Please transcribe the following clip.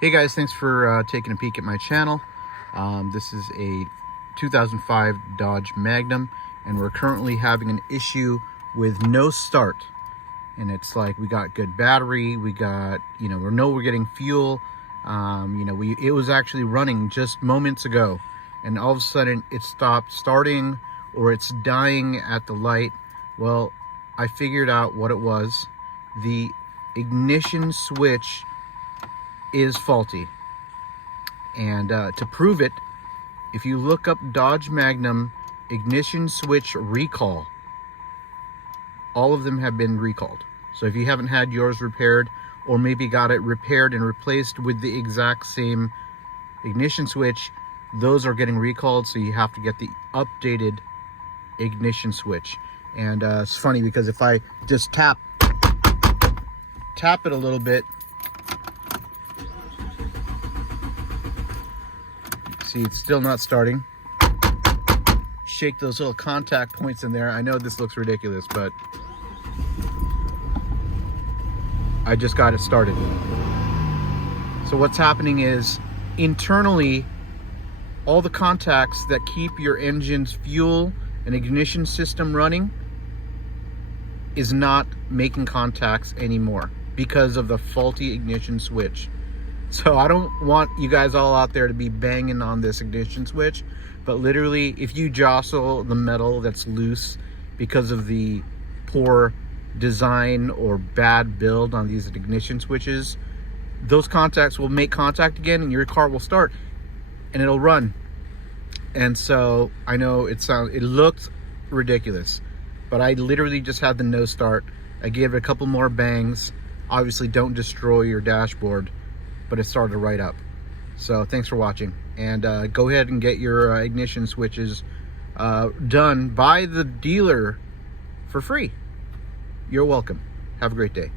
Hey guys, thanks for taking a peek at my channel. This is a 2005 Dodge Magnum, and we're currently having an issue with no start. And it's like we got good battery, we got, we know we're getting fuel. It was actually running just moments ago, and all of a sudden it stopped starting, or it's dying at the light. Well, I figured out what it was. The ignition switch is faulty, and to prove it, if you look up Dodge Magnum ignition switch recall, all of them have been recalled. So if you haven't had yours repaired, or maybe got it repaired and replaced with the exact same ignition switch, those are getting recalled. So you have to get the updated ignition switch. And it's funny because if I just tap it a little bit, see, it's still not starting. Shake those little contact points in there. I know this looks ridiculous, but I just got it started. So what's happening is, internally, all the contacts that keep your engine's fuel and ignition system running is not making contacts anymore because of the faulty ignition switch. So I don't want you guys all out there to be banging on this ignition switch, but literally, if you jostle the metal that's loose because of the poor design or bad build on these ignition switches, those contacts will make contact again and your car will start and it'll run. And so I know it looked ridiculous, but I literally just had the no start. I gave it a couple more bangs. Obviously, don't destroy your dashboard, but it started right up. So thanks for watching, and go ahead and get your ignition switches done by the dealer for free. You're welcome. Have a great day.